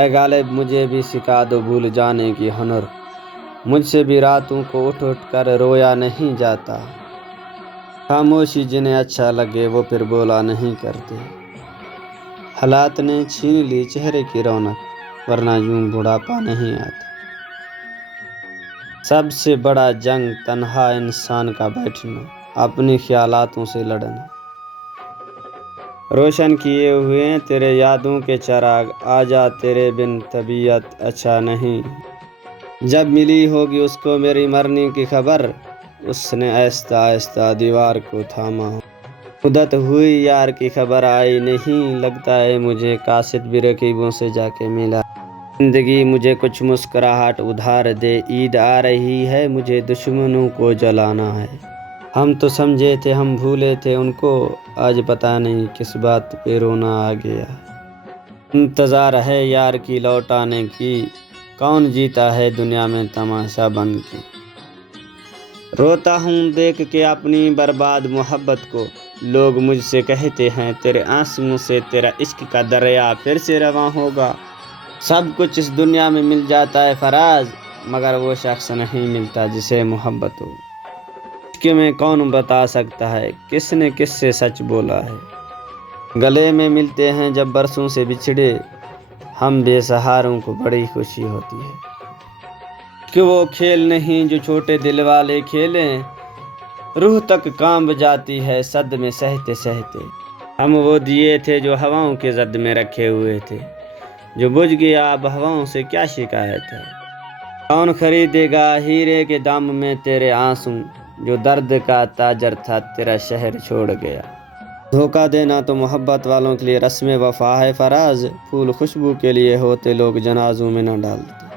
اے غالب مجھے بھی سکھا دو بھول جانے کی ہنر، مجھ سے بھی راتوں کو اٹھ اٹھ کر رویا نہیں جاتا۔ خاموشی جنہیں اچھا لگے وہ پھر بولا نہیں کرتے۔ حالات نے چھین لی چہرے کی رونق، ورنہ یوں بڑھاپا نہیں آتا۔ سب سے بڑا جنگ تنہا انسان کا بیٹھنا، اپنی خیالاتوں سے لڑنا۔ روشن کیے ہوئے تیرے یادوں کے چراغ، آجا تیرے بن طبیعت اچھا نہیں۔ جب ملی ہوگی اس کو میری مرنے کی خبر، اس نے آہستہ آہستہ دیوار کو تھاما ہو۔ مدت ہوئی یار کی خبر آئی نہیں، لگتا ہے مجھے قاصد بھی رقیبوں سے جا کے ملا۔ زندگی مجھے کچھ مسکراہٹ ادھار دے، عید آ رہی ہے مجھے دشمنوں کو جلانا ہے۔ ہم تو سمجھے تھے ہم بھولے تھے ان کو، آج پتہ نہیں کس بات پہ رونا آ گیا۔ انتظار ہے یار کی لوٹ آنے کی، کون جیتا ہے دنیا میں تماشا بن کے۔ روتا ہوں دیکھ کے اپنی برباد محبت کو، لوگ مجھ سے کہتے ہیں تیرے آنسوؤں سے تیرا عشق کا دریا پھر سے رواں ہوگا۔ سب کچھ اس دنیا میں مل جاتا ہے فراز، مگر وہ شخص نہیں ملتا جسے محبت ہو۔ عشق میں کون بتا سکتا ہے کس نے کس سے سچ بولا ہے۔ گلے میں ملتے ہیں جب برسوں سے بچھڑے، ہم بے سہاروں کو بڑی خوشی ہوتی ہے۔ کہ وہ کھیل نہیں جو چھوٹے دل والے کھیلیں، روح تک کانپ جاتی ہے صدمے سہتے سہتے۔ ہم وہ دیے تھے جو ہواؤں کے زد میں رکھے ہوئے تھے، جو بجھ گیا اب ہواؤں سے کیا شکایت ہے۔ کون خریدے گا ہیرے کے دام میں تیرے آنسو، جو درد کا تاجر تھا تیرا شہر چھوڑ گیا۔ دھوکہ دینا تو محبت والوں کے لیے رسم وفا ہے فراز، پھول خوشبو کے لیے ہوتے لوگ جنازوں میں نہ ڈالتے۔